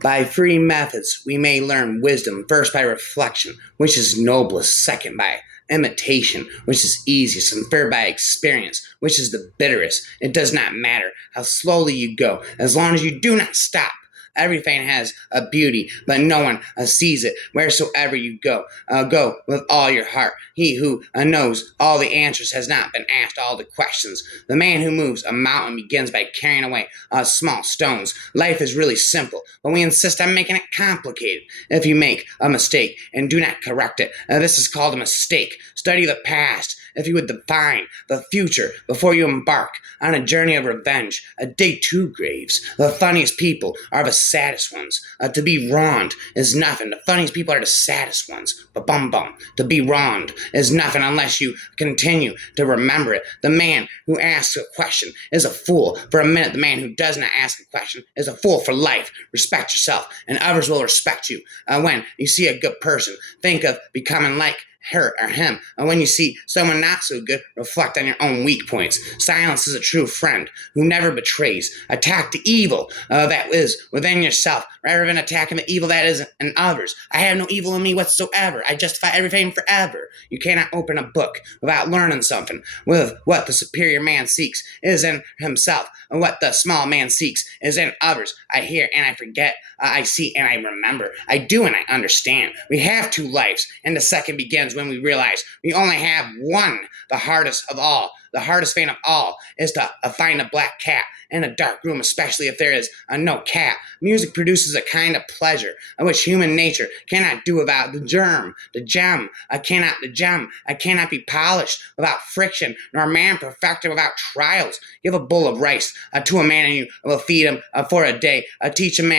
By three methods we may learn wisdom: first by reflection, which is noblest; second by imitation, which is easiest; and third by experience, which is the bitterest. It does not matter how slowly you go, as long as you do not stop. Everything has a beauty, but no one sees it. Wheresoever you go, go with all your heart. He who knows all the answers has not been asked all the questions. The man who moves a mountain begins by carrying away small stones. Life is really simple, but we insist on making it complicated. If you make a mistake and do not correct it, this is called a mistake. Study the past if you would define the future before you embark on a journey of revenge. Dig two graves. The funniest people are the saddest ones. To be wronged is nothing. The funniest people are the saddest ones. But bum bum. To be wronged is nothing unless you continue to remember it. The man who asks a question is a fool for a minute. The man who does not ask a question is a fool for life. Respect yourself, and others will respect you. When you see a good person, think of becoming like her or him. And when you see someone not so good, reflect on your own weak points. Silence is a true friend who never betrays. Attack the evil that is within yourself rather than attacking the evil that is in others. I have no evil in me whatsoever. I justify everything forever. You cannot open a book without learning something. With what the superior man seeks is in himself, and what the small man seeks is in others. I hear and I forget. I see and I remember. I do and I understand. We have two lives, and the second begins when we realize we only have one. The hardest of all, the hardest thing of all, is to find a black cat in a dark room, especially if there is no cat. Music produces a kind of pleasure which human nature cannot do without the germ, the gem. The gem cannot be polished without friction, nor man perfected without trials. Give a bowl of rice to a man, and you will feed him for a day. Teach him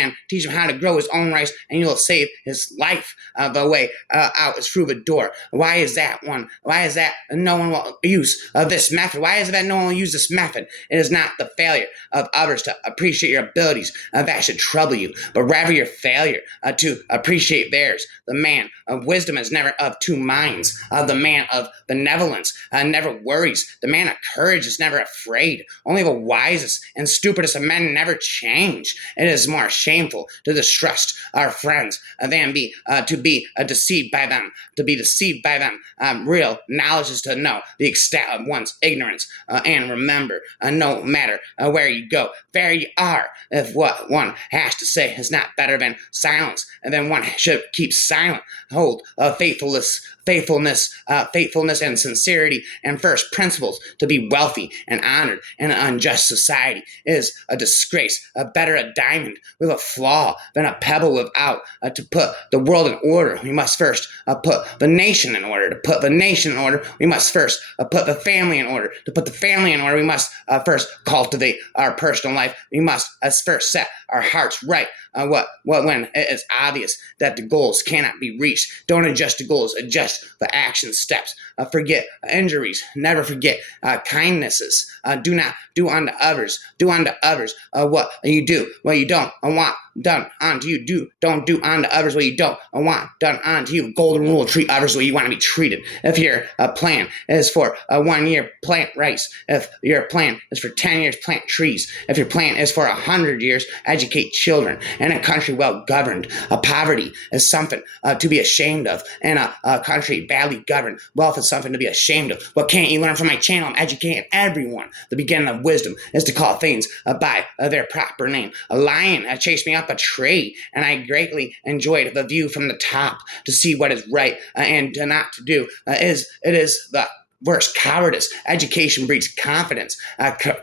how to grow his own rice, and you will save his life. The way out is through the door. Why is that one? Why is that no one will use this method? Why is it that no one will use this method? It is not the failure of others to appreciate your abilities that should trouble you, but rather your failure to appreciate theirs. The man of wisdom is never of two minds. The man of benevolence never worries. The man of courage is never afraid. Only the wisest and stupidest of men never change. It is more shameful to distrust our friends than to be deceived by them. To be deceived by them. Real knowledge is to know the extent of one's ignorance, and remember, no matter where you go, there you are. If what one has to say is not better than silence, then one should keep silent. Hold faithfulness and sincerity and first principles. To be wealthy and honored in an unjust society is a disgrace. Better a diamond with a flaw than a pebble without. To put the world in order, we must first put the nation in order. To put the nation in order, we must first put the family in order. To put the family in order, we must first cultivate our personal life. We must first set our hearts right. When it is obvious that the goals cannot be reached, don't adjust the goals, adjust the action steps. Forget injuries, never forget kindnesses. Do not do unto others. Do unto others what you do, what you don't want done unto you. Don't do unto others what you don't want done unto you. Golden rule: treat others the way you want to be treated. If your plan is for 1 year, plant rice. If your plan is for 10 years, plant trees. If your plan is for 100 years, educate children. In a country well governed, poverty is something to be ashamed of. In a country badly governed, wealth is something to be ashamed of. What can't you learn from my channel? I'm educating everyone. The beginning of wisdom is to call things by their proper name. A lion chased me up a tree, and I greatly enjoyed the view from the top. To see what is right and not to do is the worst cowardice. Education breeds confidence.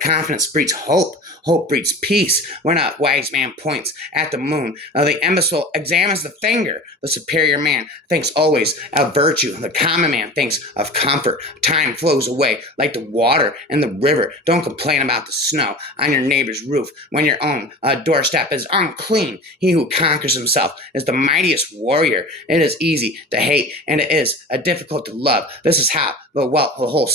Confidence breeds hope. Hope breeds peace. When a wise man points at the moon, the imbecile examines the finger. The superior man thinks always of virtue. The common man thinks of comfort. Time flows away like the water in the river. Don't complain about the snow on your neighbor's roof when your own doorstep is unclean. He who conquers himself is the mightiest warrior. It is easy to hate, and it is difficult to love. This is how the wealth how the whole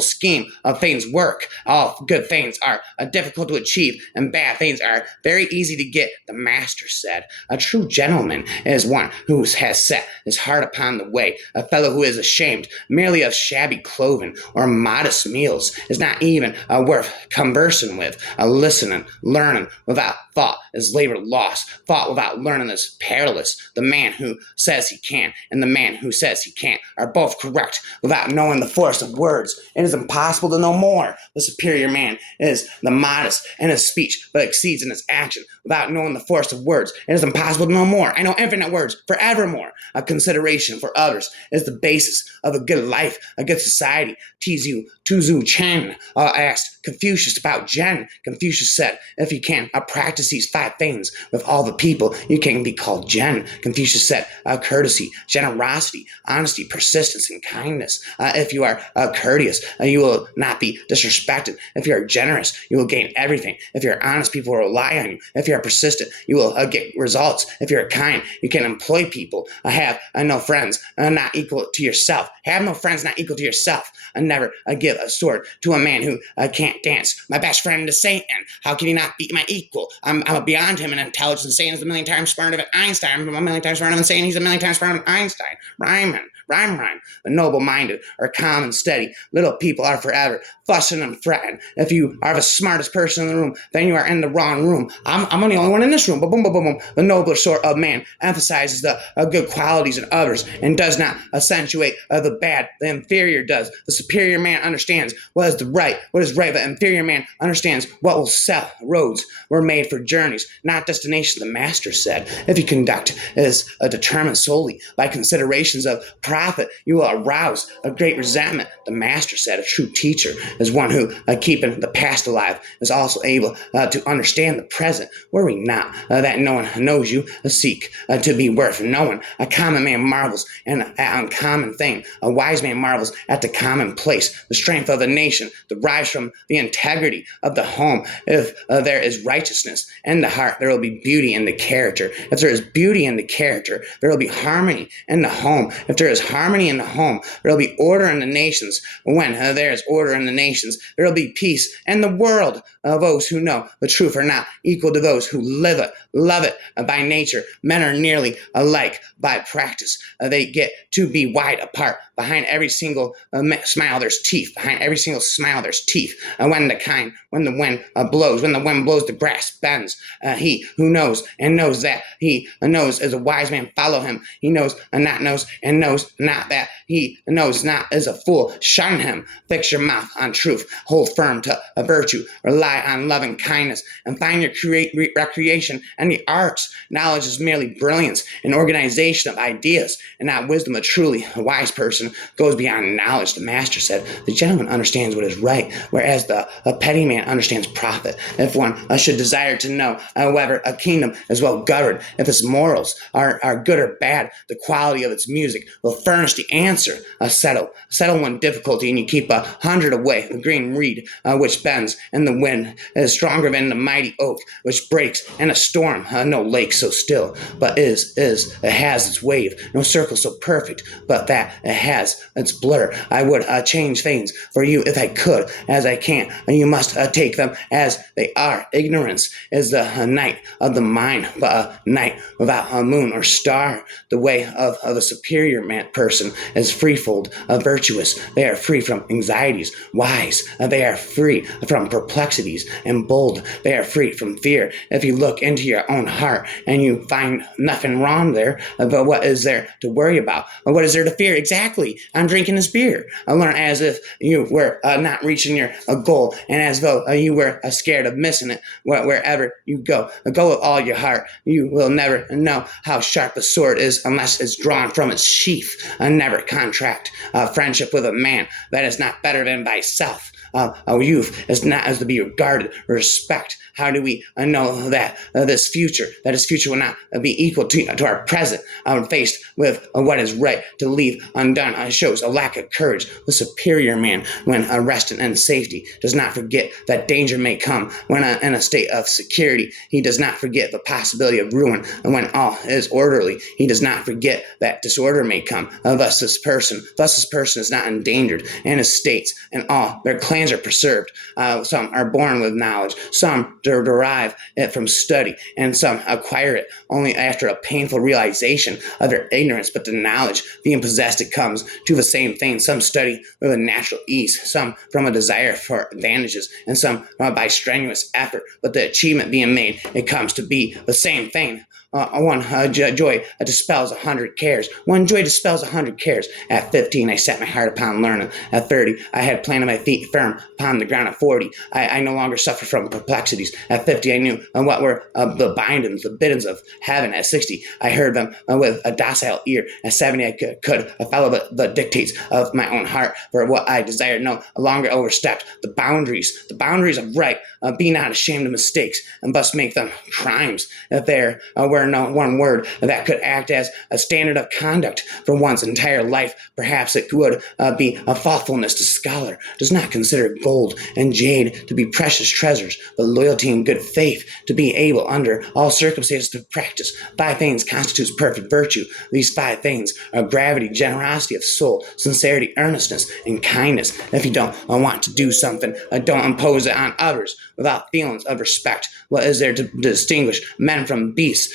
scheme of things work. All good things are difficult to achieve, and bad things are very easy to get, the master said. A true gentleman is one who has set his heart upon the way. A fellow who is ashamed merely of shabby clothing or modest meals is not even worth conversing with. Listening, learning without thought is labor lost. Thought without learning is perilous. The man who says he can and the man who says he can't are both correct without knowing the force of words. It is impossible to know more. The superior man is the modest in his speech, but exceeds in his action. Without knowing the force of words, it is impossible to know more. I know infinite words forevermore. A consideration for others is the basis of a good life, a good society. Tuzu Chen asked Confucius about Zen. Confucius said, if you can practice these 5 things with all the people, you can be called Zen. Confucius said, courtesy, generosity, honesty, persistence, and kindness. If you are courteous, you will not be disrespected. If you are generous, you will gain everything. If you're honest, people will rely on you. If you're persistent, you will get results. If you're kind, you can employ people. Have no friends not equal to yourself. Have no friends not equal to yourself. Never give a sword to a man who can't dance. My best friend is Satan. How can he not be my equal? I'm beyond him in intelligence. Satan is a million times smarter than Einstein. I'm a million times smarter than Satan. He's a million times smarter than Einstein. Rhyme. The noble-minded are calm and steady. Little people are forever fussing and fretting. If you are the smartest person in the room, then you are in the wrong room. I'm the only one in this room. Boom, boom, boom, boom. The nobler sort of man emphasizes the good qualities in others and does not accentuate the bad. The inferior does. The superior man understands what is right. The inferior man understands what will sell. Roads were made for journeys, not destinations, the master said. If you conduct is determined solely by considerations of profit, you will arouse a great resentment, the master said. A true teacher is one who, keeping the past alive, is also able to understand the present. Worry not that no one knows you. Seek to be worth knowing. A common man marvels at uncommon thing. A wise man marvels at the commonplace. The strength of a nation derives from the integrity of the home. If there is righteousness in the heart, there will be beauty in the character. If there is beauty in the character, there will be harmony in the home. If there is harmony in the home, there will be order in the nations. When there is order in the nations, there will be peace in the world. Those who know the truth are not equal to those who live it, love it by nature. Men are nearly alike by practice. They get to be wide apart. Behind every single smile, there's teeth. Behind every single smile, there's teeth. When the wind blows, the grass bends. He who knows and knows that he knows is a wise man, follow him. He knows and knows not that he knows not is a fool. Shun him. Fix your mouth on truth. Hold firm to a virtue. Rely on loving kindness and find your recreation in the arts. Knowledge is merely brilliance and organization of ideas and not wisdom. A truly wise person goes beyond knowledge, the master said. The gentleman understands what is right, whereas the petty man understands profit. If one should desire to know whether a kingdom is well governed, if its morals are good or bad, the quality of its music will furnish the answer. Settle one difficulty and you keep 100 away. The green reed which bends in the wind is stronger than the mighty oak which breaks in a storm. No lake so still, but it has its wave. No circle so perfect, but that it has its blur. I would change things for you if I could, as I can't, and you must take them as they are. Ignorance is the night of the mind, but a night without a moon or star. The way of a superior person is freefold, virtuous. They are free from anxieties. Wise, they are free from perplexities. And bold, they are free from fear. If you look into your own heart and you find nothing wrong there, but what is there to worry about? What is there to fear? Exactly. I'm drinking this beer. I learn as if you were not reaching your goal and as though you were scared of missing it wherever you go. Go with all your heart. You will never know how sharp a sword is unless it's drawn from its sheath. Never contract friendship with a man that is not better than thyself. youth is not as to be regarded, respect. How do we know that this future, that his future will not be equal to our present, faced with what is right to leave undone, shows a lack of courage. The superior man, when rested in safety, does not forget that danger may come. When in a state of security, he does not forget the possibility of ruin. And when all is orderly, he does not forget that disorder may come. Thus this person is not endangered, and his states and all their clans are preserved. Some are born with knowledge, some derive it from study, and some acquire it only after a painful realization of their ignorance. But the knowledge being possessed, it comes to the same thing. Some study with a natural ease, some from a desire for advantages, and some by strenuous effort. But the achievement being made, it comes to be the same thing. One joy dispels 100 cares. One joy dispels 100 cares. At 15, I set my heart upon learning. At 30, I had planted my feet firm upon the ground. At 40, I no longer suffer from perplexities. At 50, I knew what were the bindings, the biddings of heaven. At 60, I heard them with a docile ear. At 70, I could follow the dictates of my own heart, for what I desired no longer overstepped the boundaries of right. Be not ashamed of mistakes, and thus make them crimes. If there were no one word that could act as a standard of conduct for one's entire life, perhaps it would be a thoughtfulness. The scholar does not consider gold and jade to be precious treasures, but loyalty and good faith to be able under all circumstances to practice. 5 things constitutes perfect virtue. These 5 things are gravity, generosity of soul, sincerity, earnestness, and kindness. If you don't want to do something, don't impose it on others without feelings of respect. What is there to distinguish men from beasts?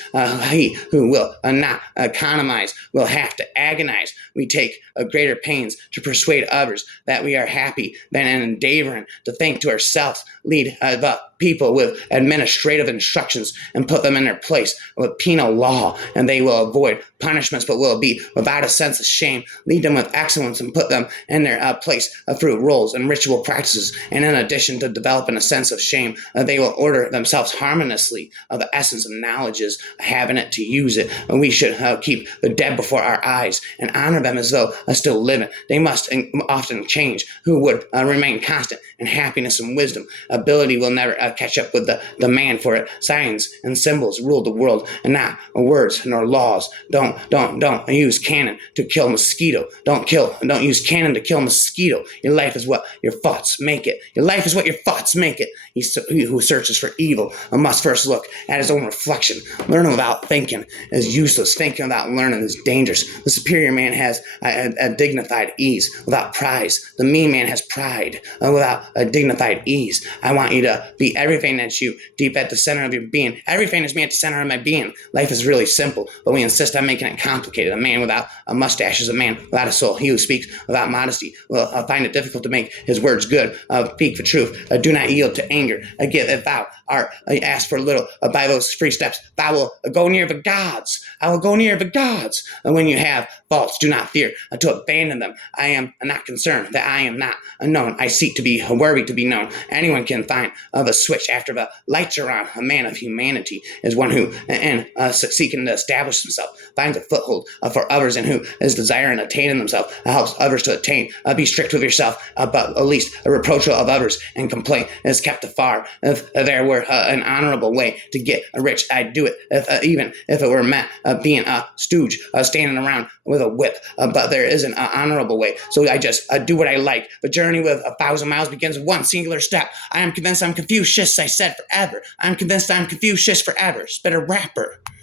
He who will not economize will have to agonize. We take greater pains to persuade others that we are happy than in endeavoring to think to ourselves. Lead the people with administrative instructions and put them in their place with penal law, and they will avoid punishments but will be without a sense of shame. Lead them with excellence and put them in their place through rules and ritual practices, and in addition to developing a sense of shame, they will order themselves harmoniously. The essence of knowledge is having it to use it, and we should keep the dead before our eyes and honor them as though still living. They must often change. Who would remain constant in happiness and wisdom? Ability will never catch up with the demand for it. Signs and symbols rule the world, and not words nor laws. Don't use cannon to kill mosquito. Don't use cannon to kill mosquito. Your life is what your thoughts make it. Your life is what your thoughts make it. He who searches for evil must first look at his own reflection. Learning without thinking is useless. Thinking without learning is dangerous. The superior man has a dignified ease without prize. The mean man has pride without a dignified ease. I want you to be everything that you deep at the center of your being. Everything is me at the center of my being. Life is really simple, but we insist on making it complicated. A man without a mustache is a man without a soul. He who speaks without modesty will find it difficult to make his words good. Speak for truth. Do not yield to anger. Give if thou art ask for little by those free steps, thou will go near the gods. I will go near the gods. And when you have faults, do not fear to abandon them. I am not concerned that I am not unknown. I seek to be worthy to be known. Anyone can find the switch after the lights are on. A man of humanity is one who, seeking to establish himself, finds a foothold for others, and who is desiring attaining themselves, helps others to attain. Be strict with yourself, but at least a reproachful of others, and complaint is kept afar. If there were an honorable way to get rich, I'd do it, even if it were meant being a stooge standing around with a whip. But there isn't an honorable way, so I just do what I like. The journey with 1,000 miles begins with one singular step. I am convinced I'm Confucius, I said forever. I'm convinced I'm Confucius forever. Spit a rapper.